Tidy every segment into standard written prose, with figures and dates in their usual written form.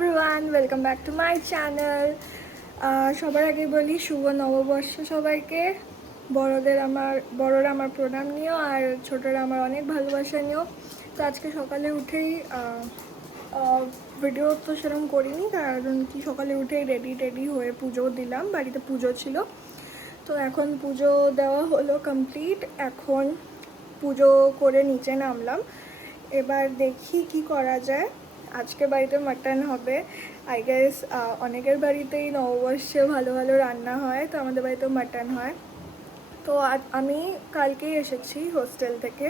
Everyone, welcome back to my channel. সবার আগে বলি শুভ নববর্ষ সবাইকে। বড়রা আমার প্রণাম নিও, আর ছোটরা আমার অনেক ভালোবাসা নিও। তো আজকে সকালে উঠেই ভিডিও তো সেরকম করিনি, কারণ কি সকালে উঠেই রেডি হয়ে পুজো দিলাম, বাড়িতে পুজো ছিল। তো এখন পুজো দেওয়া হলো কমপ্লিট। এখন পুজো করে নিচে নামলাম। এবার দেখি কি করা যায়। আজকে বাড়িতে মাটন হবে। আই গেস অনেকের বাড়িতেই নববর্ষে ভালো ভালো রান্না হয়, তো আমাদের বাড়িতেও মাটন হয়। তো আমি কালকেই এসেছি হোস্টেল থেকে,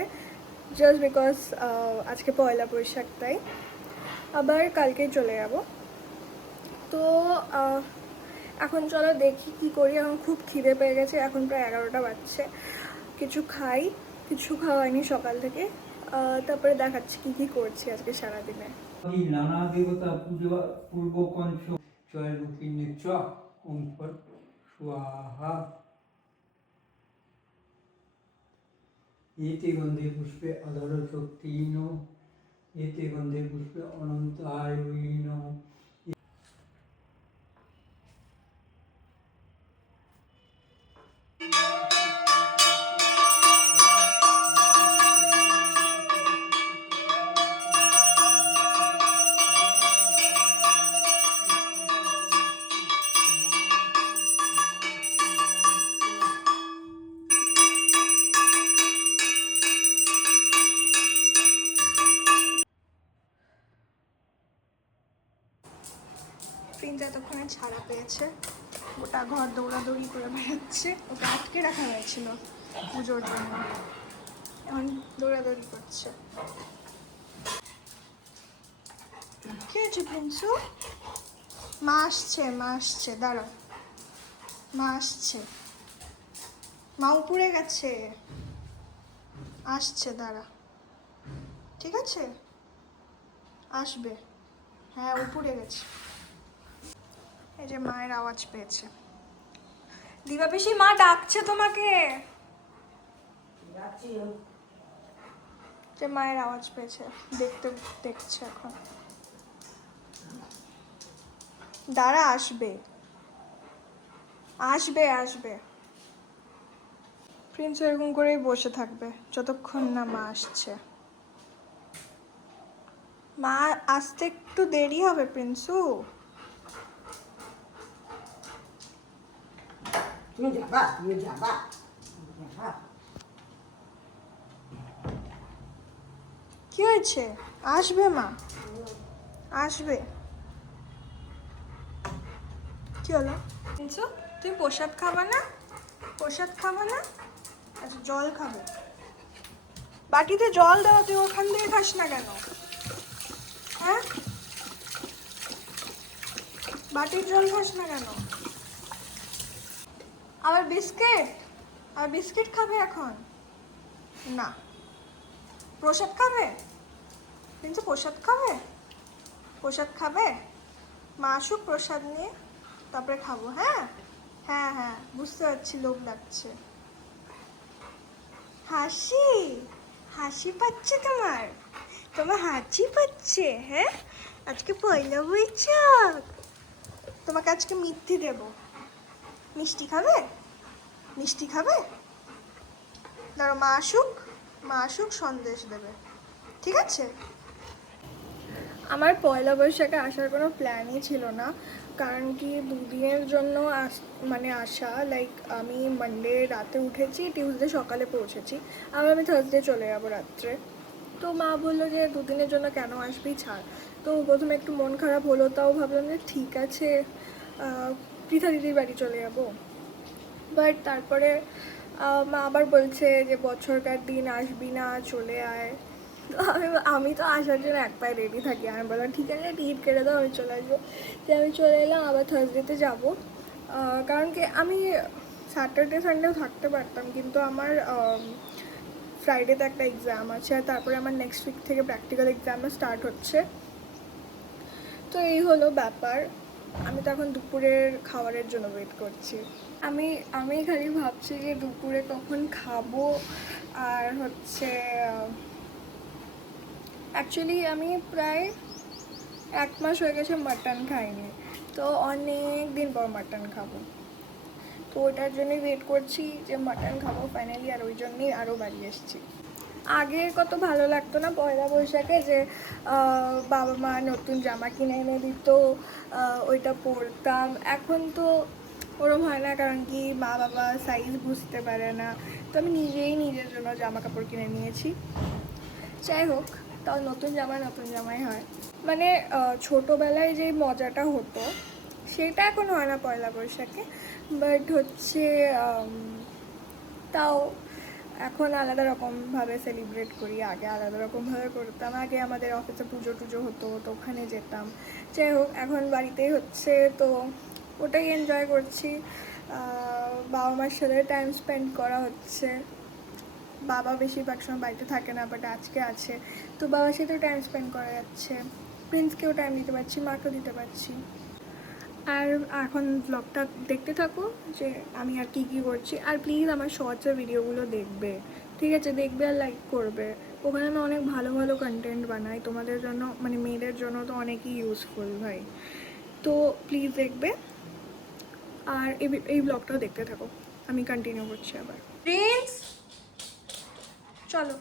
জাস্ট বিকজ আজকে পয়লা বৈশাখ, তাই আবার কালকেই চলে যাব। তো এখন চলো দেখি কি করি। এখন খুব খিদে পেয়ে গেছে, এখন প্রায় 11টা বাজছে। কিছু খাই, কিছু খাওয়াইনি সকাল থেকে। তারপরে দেখাচ্ছি কি কি করছি আজকে সারাদিনে। নানা দেবতা পূজা পূর্বকঞ্চ জয় রূপিণী চ ওম ফট স্বাহা এতে গন্ধে পুষ্পে অধর শক্তিন এতে গন্ধে পুষ্পে অনন্ত আয়ুন। প্রিন্স এতক্ষণে ছাড়া পেয়েছে, গোটা ঘর দৌড়াদৌড়ি করে বেড়াচ্ছে। ওকে আটকে রাখা হয়েছিল পুজোর জন্য, এখন দৌড়াদৌড়ি করছে। কি হয়েছে প্রিন্সু? মা আসছে, দাঁড়াও। মা আসছে, মা উপরে গেছে, আসছে, দাঁড়া। ঠিক আছে, আসবে। হ্যাঁ, উপরে গেছে। এই যে মায়ের আওয়াজ পেয়েছে। দিবা পিসি, মা ডাকছে তোমাকে। যে মায়ের আওয়াজ পেয়েছে, দেখছে এখন। দাঁড়া, আসবে। প্রিন্স এরকম করেই বসে থাকবে যতক্ষণ না মা আসছে। মা আসতে একটু দেরি হবে প্রিন্সু। তুমি যাবা। কি হয়েছে? আসবে মা, আসবে। কি হলো প্রিন্সু? তুমি প্রসাদ খাবা না? আচ্ছা, জল খাবে। বাটিতে জল দাও, তুই ওখান থেকে খাস না কেন? হ্যাঁ, বাটির জল খাস না কেন? আবার বিস্কিট খাবে এখন? না। প্রসাদ খাবে কিন্তু, প্রসাদ খাবে। মা আসুক প্রসাদ নিয়ে, তারপরে খাবো। হ্যাঁ হ্যাঁ হ্যাঁ, বুঝতে পারছি, লোভ লাগছে। হাসি পাচ্ছে তোমার হাসি পাচ্ছে? হ্যাঁ, আজকে পয়লা বৈশাখ, তোমাকে আজকে মিষ্টি দেব। মিষ্টি খাবে? দাঁড়াও, মা আসুক সন্দেশ দেবে, ঠিক আছে? আমার পয়লা বৈশাখে আসার কোনো প্ল্যানই ছিল না, কারণ কি দুদিনের জন্য আসা, লাইক আমি মানডে রাতে উঠেছি, টিউসডে সকালে পৌঁছেছি, আবার আমি থার্সডে চলে যাবো রাত্রে। তো মা বললো যে দুদিনের জন্য কেন আসবি, ছাড়। তো প্রথমে একটু মন খারাপ হলো, তাও ভাবলাম যে ঠিক আছে, পৃথা দিদির বাড়ি চলে যাবো। বাট তারপরে মা আবার বলছে যে বছরকার দিন আসবি না, চলে আয়। তো আমি তো আসার জন্য এক পায়ে রেডি থাকি। আমি বললাম ঠিক আছে, টিকিট কেটে দাও, আমি চলে আসবো। তো আমি চলে এলাম, আবার থার্সডেতে যাবো। কারণ কি আমি স্যাটারডে সানডেও থাকতে পারতাম, কিন্তু আমার ফ্রাইডেতে একটা এক্সাম আছে, আর তারপরে আমার নেক্সট উইক থেকে প্র্যাকটিক্যাল এক্সামও স্টার্ট হচ্ছে। তো এই হলো ব্যাপার। আমি তো এখন দুপুরের খাবারের জন্য ওয়েট করছি। আমি খালি ভাবছি যে দুপুরে কখন খাবো। আর হচ্ছে অ্যাকচুয়ালি আমি প্রায় 1 মাস হয়ে গেছে মাটন খাইনি, তো অনেক দিন পর মাটন খাবো। তো ওটার জন্যই ওয়েট করছি যে মাটন খাবো ফাইনালি, আর ওই জন্যই আরও বাড়ি এসেছি। আগে কত ভালো লাগতো না পয়লা বৈশাখে, যে বাবা মা নতুন জামা কিনে এনে দিত, ওইটা পরতাম। এখন তো ওরম হয় না, কারণ কি মা বাবা সাইজ বুঝতে পারে না, তো আমি নিজেই নিজের জন্য জামা কাপড় কিনে নিয়েছি। যাই হোক, তাও নতুন জামাই হয়। মানে ছোটোবেলায় যে মজাটা হতো সেটা এখন হয় না পয়লা বৈশাখে, বাট হচ্ছে তাও এখন আলাদা রকমভাবে সেলিব্রেট করি। আগে আলাদা রকমভাবে করতাম, আগে আমাদের অফিসে পুজো টুজো হতো, তো ওখানে যেতাম। যাই হোক, এখন বাড়িতেই হচ্ছে, তো ওটাই এনজয় করছি। বাবা মার সাথে টাইম স্পেন্ড করা হচ্ছে। বাবা বেশিরভাগ সময় বাড়িতে থাকে না, বাট আজকে আছে, তো বাবার সাথেও টাইম স্পেন্ড করা যাচ্ছে। প্রিন্সকেও টাইম দিতে পারছি, মাকেও দিতে পারছি। আর এখন ব্লগটা দেখতে থাকো যে আমি আর কি করছি। আর প্লিজ আমার শর্টসের ভিডিওগুলো দেখবে, ঠিক আছে? দেখবে আর লাইক করবে। ওখানে আমি অনেক ভালো ভালো কন্টেন্ট বানাই তোমাদের জন্য, মানে মেয়েদের জন্য তো অনেকই ইউজফুল ভাই। তো প্লিজ দেখবে, আর এই ব্লগটাও দেখতে থাকো। আমি কন্টিনিউ করছি আবার। প্রিন্স চলো।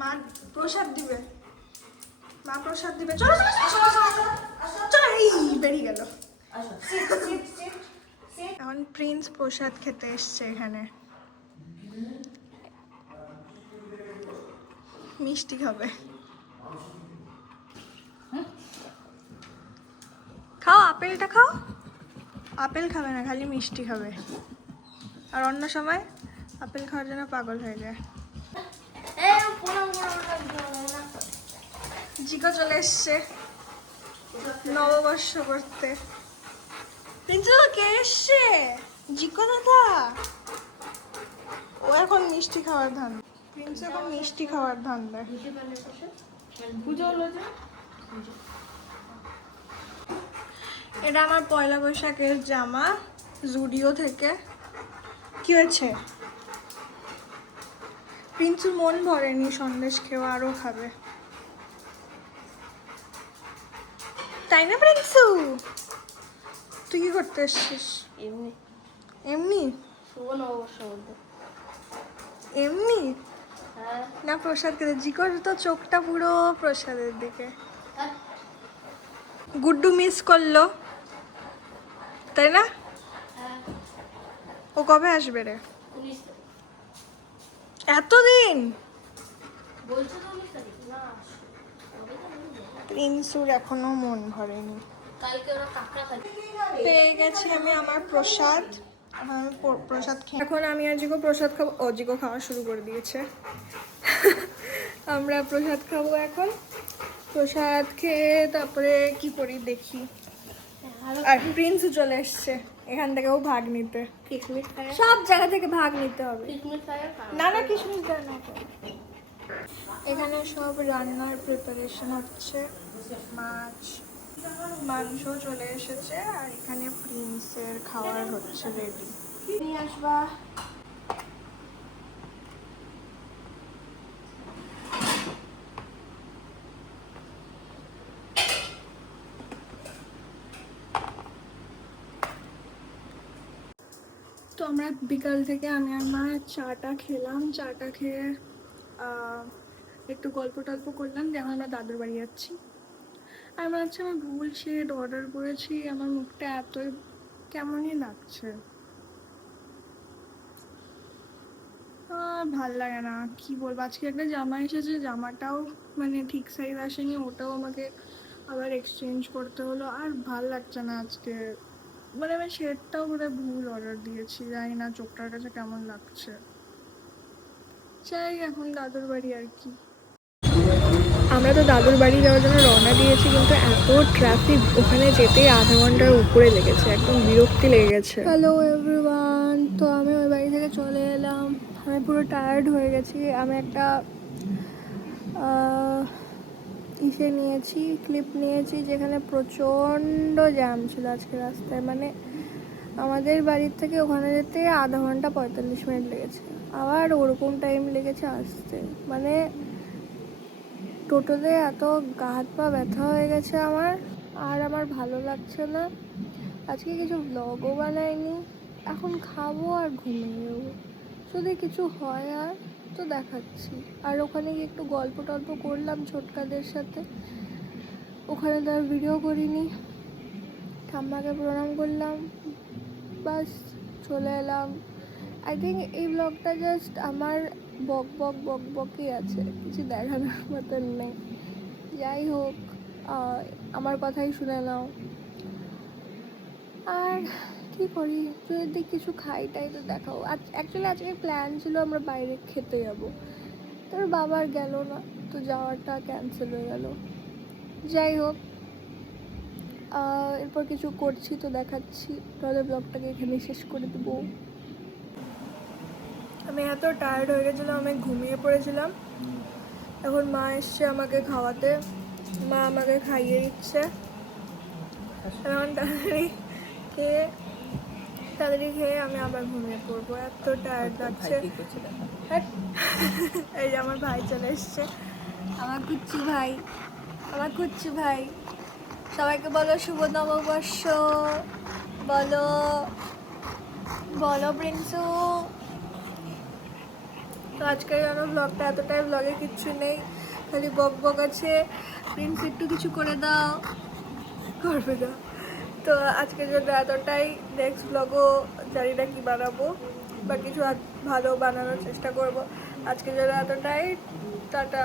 মা প্রসাদ দিবে, মা প্রসাদ দিবে। চলো চলো, এই বেরিয়ে গেল। এখন প্রিন্স প্রসাদ খেতে এসছে এখানে, মিষ্টি খাবে। খাও, আপেলটা খাও। আপেল খাবে না, খালি মিষ্টি খাবে। আর অন্য সময় আপেল খাওয়ার জন্য পাগল হয়ে যায়। জিকো চলে এসছে নববর্ষ করতে। প্রিন্সু কে এসছে? জিকো দাদা। ও এখন মিষ্টি খাওয়ার ধান, প্রিন্স এখন মিষ্টি খাওয়ার ধান দেয়। পুজো হলো যে, এটা আমার পয়লা বৈশাখের জামা, জুডিও থেকে। কি হয়েছে? প্রিন্সুর মন ভরেনি সন্দেশ খেয়ে, আরও খাবে, তাই না প্রিন্সু? তুই কি করতে এসছিস? এমনি এমনি শোনো অবশ্য এমনি হ্যাঁ না প্রসাদ খেতে? জিকোর তো চোখটা পুরো প্রসাদের দিকে। গুড্ডু মিস করলো, তাই না? হ্যাঁ ও কবে আসবে রে? 19 তারিখ এতদিন? বলছো তো 19 তারিখ না কবে তো আমি জানি না। প্রিন্সুর এখনো মন ভরেনি। কালকে ওরা কাঁকড়া খাবে। পেয়ে গেছি আমি আমার প্রসাদ। এখন আমি প্রসাদ খেয়ে, এখন আমি আর জিকো প্রসাদ খাবো। ও জিকো খাওয়া শুরু করে দিয়েছে। আমরা প্রসাদ খাবো এখন। প্রসাদ খেয়ে তারপরে কি করি দেখি। আর প্রিন্স চলে এসছে এখান থেকে, ও ভাগ নিতে। কিশমিশ খায় সব জায়গা থেকে ভাগ নিতে হবে। কিশমিশ খায় না না, কিশমিশ দেয় না তো। এখানে সব রান্নার প্রিপারেশন হচ্ছে। মাছ, মাংস চলে এসেছে, আর এখানে প্রিন্সের খাবার হচ্ছে রেডি। নিয়ে আসবা। তো আমরা বিকাল থেকে আমি আর মা চাটা খেলাম। চাটা খেয়ে একটু গল্প টল্প করলাম, যে আমরা দাদুর বাড়ি যাচ্ছি। আর মনে হচ্ছে আমি ভুল শেড অর্ডার করেছি, আমার মুখটা এতই কেমনই লাগছে। ভাল লাগে না, কি বলবো। আজকে একটা জামা এসেছে, জামাটাও মানে ঠিক সাইজ আসেনি, ওটাও আমাকে আবার এক্সচেঞ্জ করতে হলো। আর ভাল লাগছে না আজকে, মানে আমি শেডটাও বোধহয় ভুল অর্ডার দিয়েছি, জানি না চোখটার কাছে কেমন লাগছে। চাই এখন দাদুর বাড়ি আর কি। আমরা তো দাদুর বাড়ি যাওয়ার জন্য রওনা দিয়েছি, কিন্তু এত ট্রাফিক, ওখানে যেতেই আধা ঘন্টার উপরে লেগেছে, একদম বিরক্তি লেগে গেছে। হ্যালো এভরিওয়ান, তো আমি ওই বাড়ি থেকে চলে এলাম। আমি পুরো টায়ার্ড হয়ে গেছি। আমি একটা ইসে নিয়েছি, ক্লিপ নিয়েছি, যেখানে প্রচণ্ড জ্যাম ছিল আজকে রাস্তায়। মানে আমাদের বাড়ির থেকে ওখানে যেতে আধা ঘন্টা 45 মিনিট লেগেছে, আবার ওরকম টাইম লেগেছে আসতে। মানে টোটোতে এত গা হাত পা ব্যথা হয়ে গেছে আমার, আর আমার ভালো লাগছে না। আজকে কিছু ব্লগও বানাইনি, এখন খাবো আর ঘুমিয়ে যাবো। যদি কিছু হয় আর তো দেখাচ্ছি। আর ওখানে গিয়ে একটু গল্প টল্প করলাম ছোটকাদের সাথে, ওখানে তো আর ভিডিও করিনি। ঠাম্মাকে প্রণাম করলাম, বাস চলে এলাম। আই থিঙ্ক এই ব্লগটা জাস্ট আমার বকই আছে, কিছু দেখানোর মতন নেই। যাই হোক, আমার কথাই শুনে নাও। আর কি করি, যদি কিছু খাই টাই তো দেখাও। অ্যাকচুয়ালি আজকে প্ল্যান ছিল আমরা বাইরে খেতে যাবো, তোর বাবার গেল না, তো যাওয়াটা ক্যান্সেল হয়ে গেল। যাই হোক, এরপর কিছু করছি তো দেখাচ্ছি, তাহলে ব্লগটাকে এখানে শেষ করে দেবো। আমি এত টায়ার্ড হয়ে গেছিলাম, আমি ঘুমিয়ে পড়েছিলাম। এখন মা এসছে আমাকে খাওয়াতে, মা আমাকে খাইয়ে দিচ্ছে। এখন তাড়াতাড়ি খেয়ে আমি আবার ঘুমিয়ে পড়বো, এত টায়ার্ড লাগছে। হ্যাট। এই যে আমার ভাই চলে এসছে, আমার কুচ্চু ভাই। সবাইকে বলো শুভ নববর্ষ, বলো বলো প্রিন্সু। তো আজকের জন্য ব্লগটা এতটাই, ব্লগে কিচ্ছু নেই, খালি বক আছে। প্রিন্স একটু কিছু করে দাও, করবে না। তো আজকের জন্য এতটাই, নেক্সট ব্লগও জানি না কি বানাবো, বা কিছু ভালো বানানোর চেষ্টা করব। আজকের জন্য এতটাই, টাটা।